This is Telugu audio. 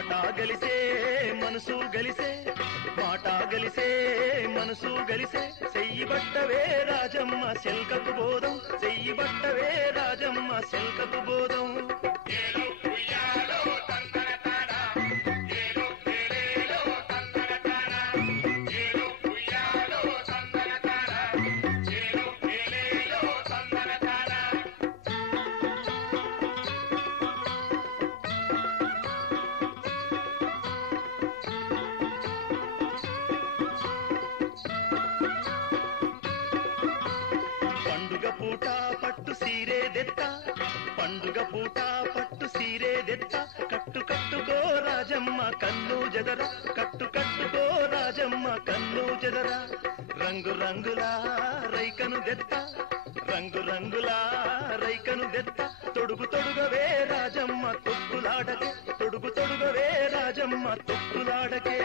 మాట గలిసే మనసు గలిసే మాట గలిసే మనసు గలిసే చెయ్యి బట్టవే రాజమ్మ శల్కకు బోధం చెయ్యి బట్టవే రాజమ్మ శల్కకు బోధం పూట పట్టు సీరే దెత్త పండుగ పూట పట్టు సీరే దెత్త కట్టు కట్టుకో రాజమ్మ కన్ను జదర కట్టు కట్టుకో రాజమ్మ కన్ను జదర రంగు రంగులా రైకను దెత్త రంగు రంగులా రైకను దెత్త తొడుగు తొడుగవే రాజమ్మ తొక్కులాడకే తొడుగు తొడుగవే రాజమ్మ తొక్కులాడకే